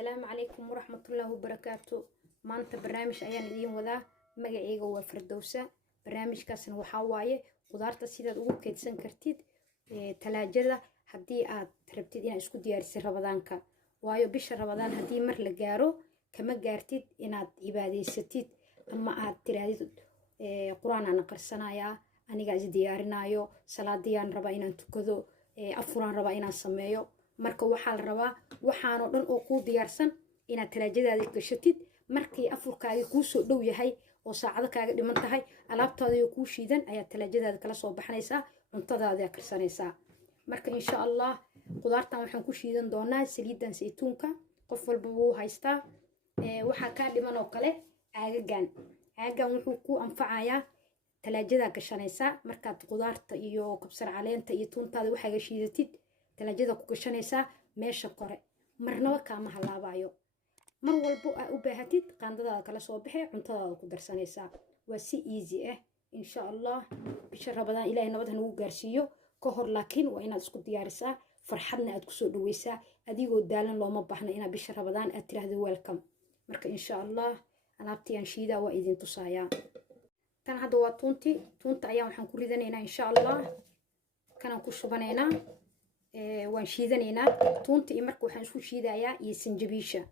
السلام عليكم ورحمة الله وبركاته. maanta barnaamij ayaan idiin wadaa magacayga waa Firdawsa. barnaamijkaasna waxaa waaye qudaarta sidaad ugu keydsan kartid talaajada haddii aad rabtid inaad isku diyaarisid Ramadaanka. waayo bisha Ramadaan haddii mar la gaaro kama gaartid inaad cibaadaysatid ama aad tiraadid quraan aan aqrisanayaa aniga is diyaarinayo salaadiyaan raba inaan tukado afuraan raba inaan sameeyo. marka waxaa la rabaa waxaan oo dhan oo ku diyaarsan inaad talaajadaada gashatid markii afurkaaga kuu soo dhow yahay oo saacado kaaga dhiman tahay alaabtaada oo kuu shiidan ayaa talaajadaada kala soo baxanaysaa cuntadaada karsanaysaa. marka insha Allah qudaartan waxaan ku shiidan doonaa saliidan saytuunka qof walba wuu haystaa. waxaa ka dhiman oo kale caagagan wuxuu ku anfacayaa talaajada gashanaysaa markaad qudaarta iyo kabsar caleenta iyo tuuntaada waxaaga shiidatid talaajada ku gashanaysaa meesha kore marnaba kaama halaabayo. mar walbo aad u baahatid qaandadaada kala soo baxay cuntadaada ku darsanaysaa. waa si easy ah insha Allah. bisha Ramadaan Ilaahay nabad nagu gaarsiiyo ka hor laakiin waa inaad isku diyaarisaa farxadna aad ku soo dhaweysaa adigoo daalan looma baahna inaad bisha Ramadaan aad tiraahdo welcome. marka insha Allah alaabtii aan shiidaa waa idin tusayaa. tan hadda waa tuunta ayaa waxaan ku ridanaynaa insha Allah. kanaan ku shubanaynaa waan shiidanaynaa tuunta iyo marka waxaan isku shiidayaa iyo sanjabiisha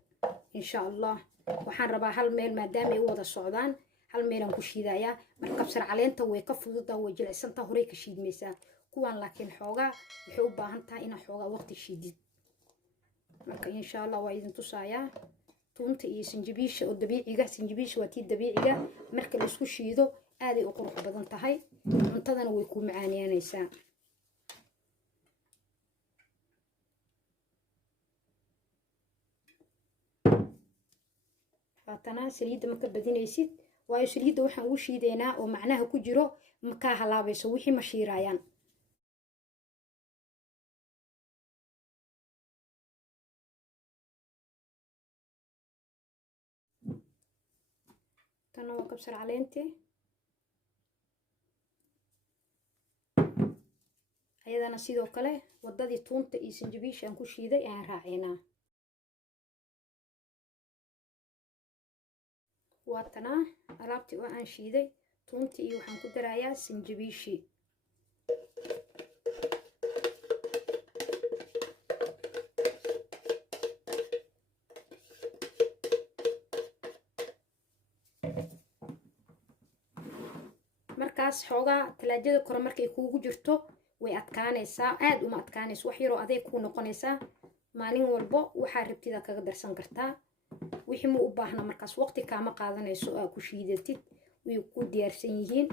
insha Allah. waxaan rabaa hal meel maadaama ay wada socdaan hal meel aan ku shiidayaa. marka kabsar caleenta way ka fududahay way jilicsantaa horey ka shiidmaysaa. kuwan laakiin xoogaa waxay u baahan tahay inaad xoogaa waqti shiidid. marka insha Allah waa idin tusayaa tuunta iyo sanjabiisha oo dabiiciga. sanjabiisha waa tii dabiiciga marka la isku shiido aad ay u qurux badan tahay cuntadana way ku macaaneynaysaa. haatana saliidda ma ka badinaysid waayo saliidda waxaan ugu shiidaynaa oo macnaha ku jiro ma ka halaabayso wixii ma shiirayaan. tan waa kabsar caleente ayadana sidoo kale wadadii tuunta iyo sanjabiisha aan ku shiiday ayaan raacinaa. waatana alaabtii oo aan shiiday tuuntii iyo waxaan ku darayaa sanjabiishii. markaas xoogaa talaajada kore markay kuugu jirto way adkaanaysaa aad uma adkaanayso wax yaroo adeeg ku noqonaysaa. maalin walbo waxaa rabtida kaga darsan kartaa wixii ma u baahna markaas waqti kaama qaadanayso aad ku shiidatid way ku diyaarsan yihiin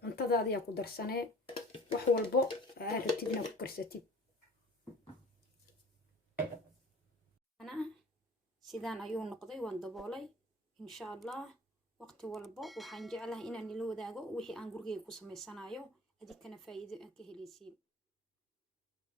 cuntadaada ayaa ku darsanee wax walbo aad rabtid inaad ku karsatid. ana sidaan ayuu noqday waan daboolay insha Allah. waqti walbo waxaan jeclahay inaan ila wadaago wixii aan gurigeyga ku sameysanayo adikana faa'iido aan ka helaysiin.